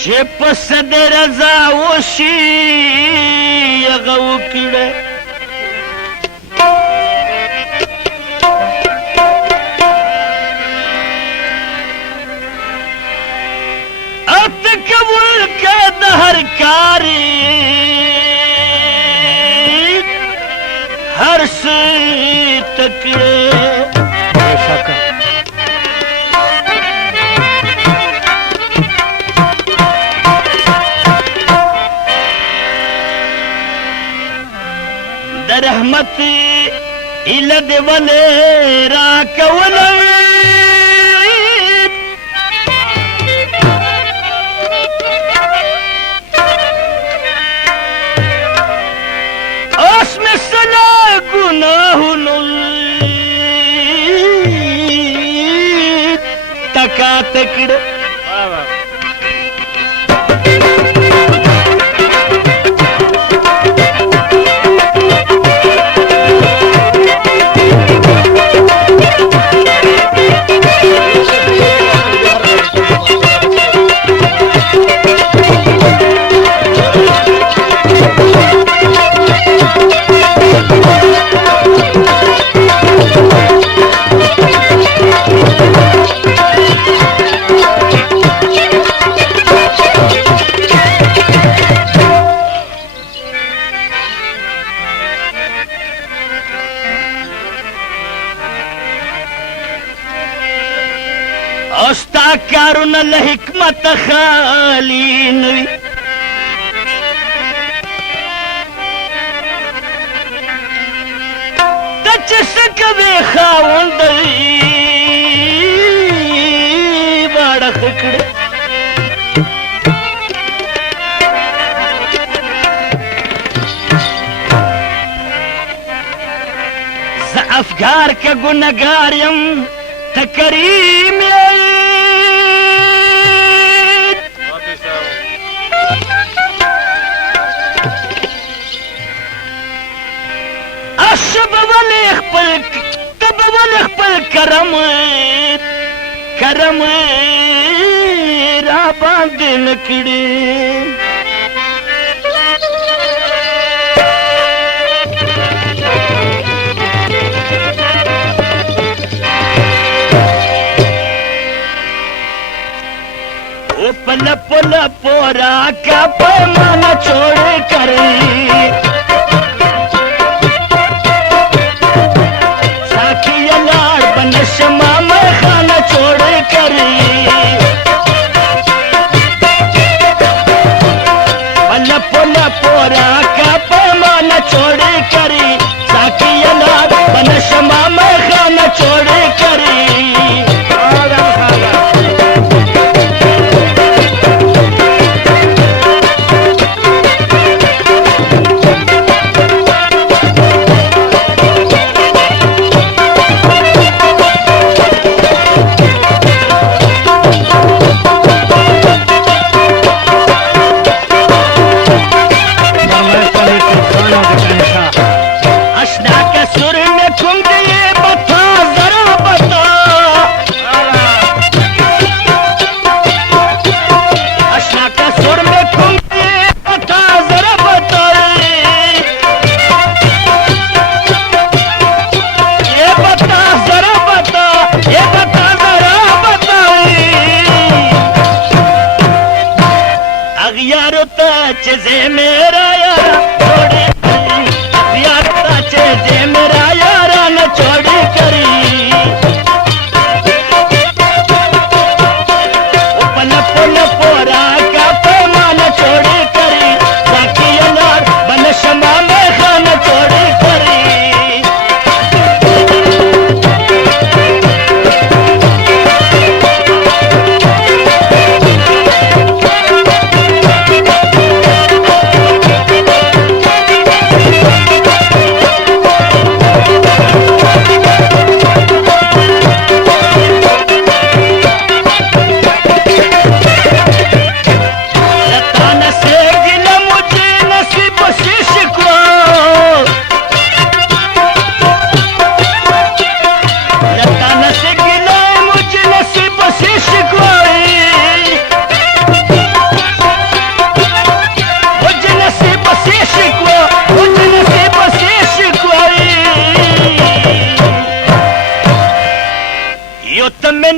چې په صد رضا وشي هغه وکړه او تکول که د هر کاری هر څه تکړه رحمت اله دی ولې راکولی اوس مې سلا ګناهونو تکاته کړه او ستا کارونه له حکمت خالي نه وي ته چې څه کوې خاوند باړه ښه کړه زه افګار که ګنهګار یم ته کریم یې اشب ولې خپل ته به ولې خپل کرم را باندې نه کړې लपो लपो राका पैमाना छोड़ कर साखिया लाड़ बनशमा में खाना छोड़ कर लपो लपो राका पैमाना छोड़ कर साखिया लाड़ बनशमा में खाना छोड़ कर चेज़े मेरा यारा छोड़े यारा चेज़े मेरा यारा न छोड़ी करी पल पल पोरा का पैमाना छोड़ी करी बाकी अनार बन शमा में खाना छोड़ी करी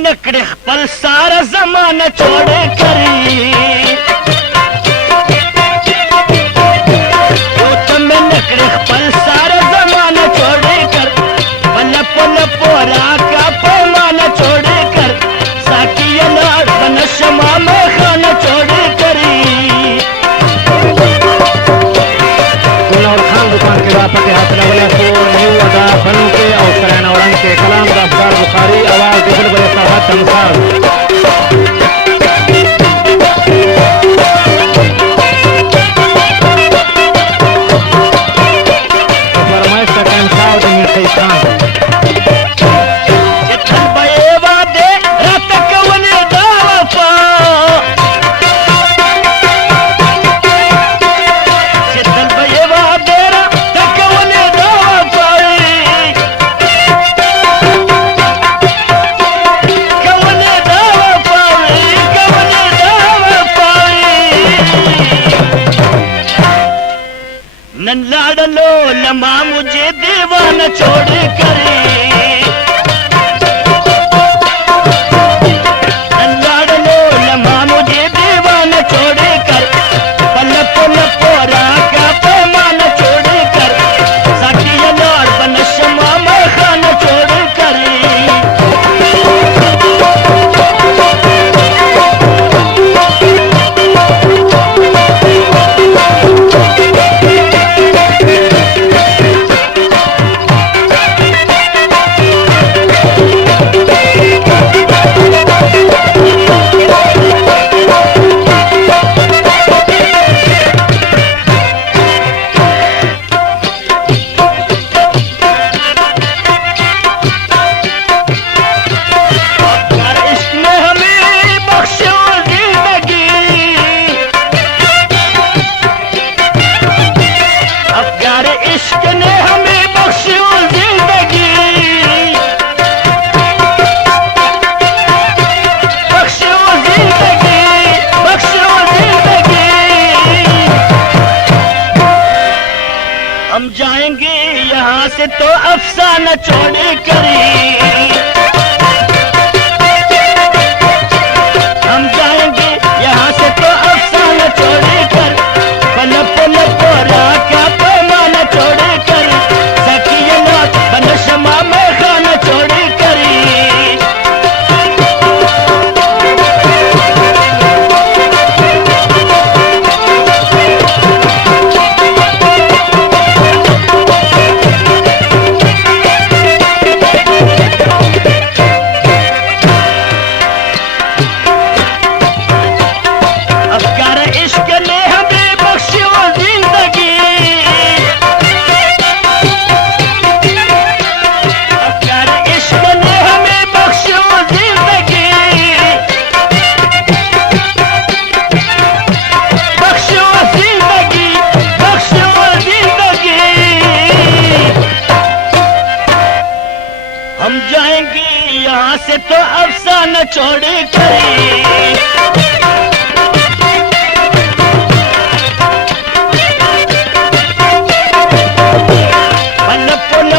निकड़े पल सारा जमाना छोड़े करी पल सारा जमाना छोड़े कर पल पल पोरा का पैमाना छोड़े कर साकिया नार बन शमा में खाना छोड़े करी और खान दुकान के वापस हाथ लगला को न्यू अदा फनों के और कराना औरंग के कलाम का अफसार बुखारी आवाज दिखल बड़े साहब तमसार लाडलो लमा मुझे दीवाना छोड़ करे लाडलो लमा मुझे दीवाना छोड़ कर पल पल पोरा का पैमाना छोड़ कर साकिया नार बन शमा में खाना छोड़ करे हम जाएंगे यहाँ से तो अफसाना छोड़े करी हम जाएंगे यहाँ से तो अफसाना छोड़े कर पल पल पोरा का पैमाना छोड़े कर सकिया नाथ बन शमा में खाना छोड़े करी हम जाएंगे यहाँ से तो अफसाना छोड़े करी पल पल